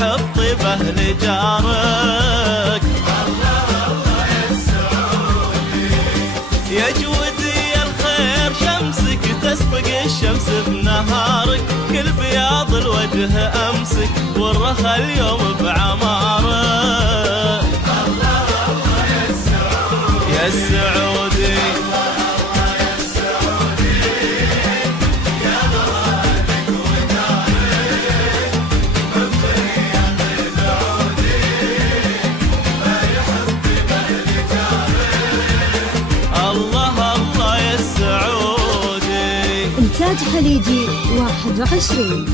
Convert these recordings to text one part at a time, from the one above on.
يحب طيبه لجارك. يا جودي الخير شمسك تسبق الشمس بنهارك، كل بياض الوجه أمسك والرخا اليوم بعمارك. يا السعودي إنتاج خليجي 21.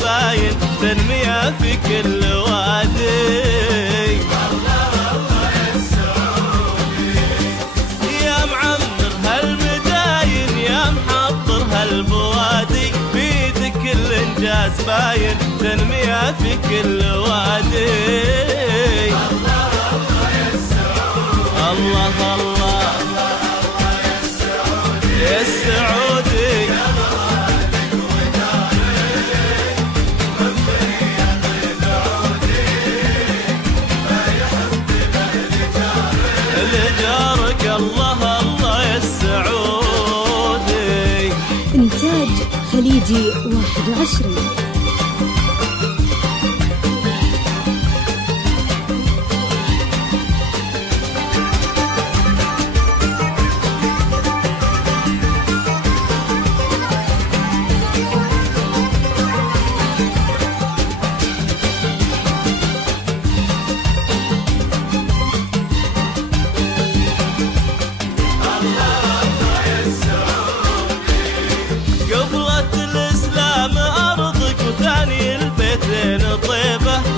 باين تنمية في كل وادي. يا معمر هالمداين يا محضر هالبوادي، بيدك الانجاز باين تنمية في كل وادي. الله الله يا السعودي لجارك. الله الله يا السعودي. إنتاج خليجي 21.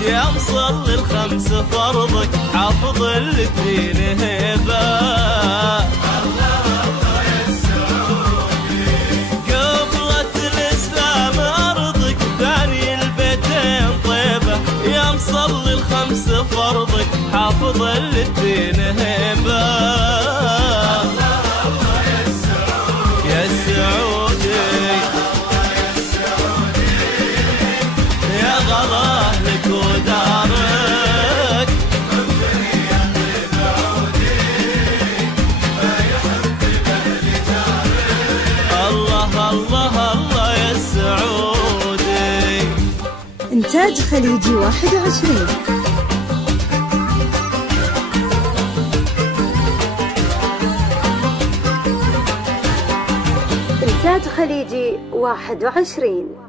يا مصلي الخمس فرضك حافظ الدين هبه. قبلة الإسلام أرضك ثاني البيتين طيبة، يا مصلي الخمس فرضك حافظ الدين هبه. يا السعودي يا غلا لك ودارك. الله الله الله يا السعودي. إنتاج خليجي 21. إنتاج خليجي 21.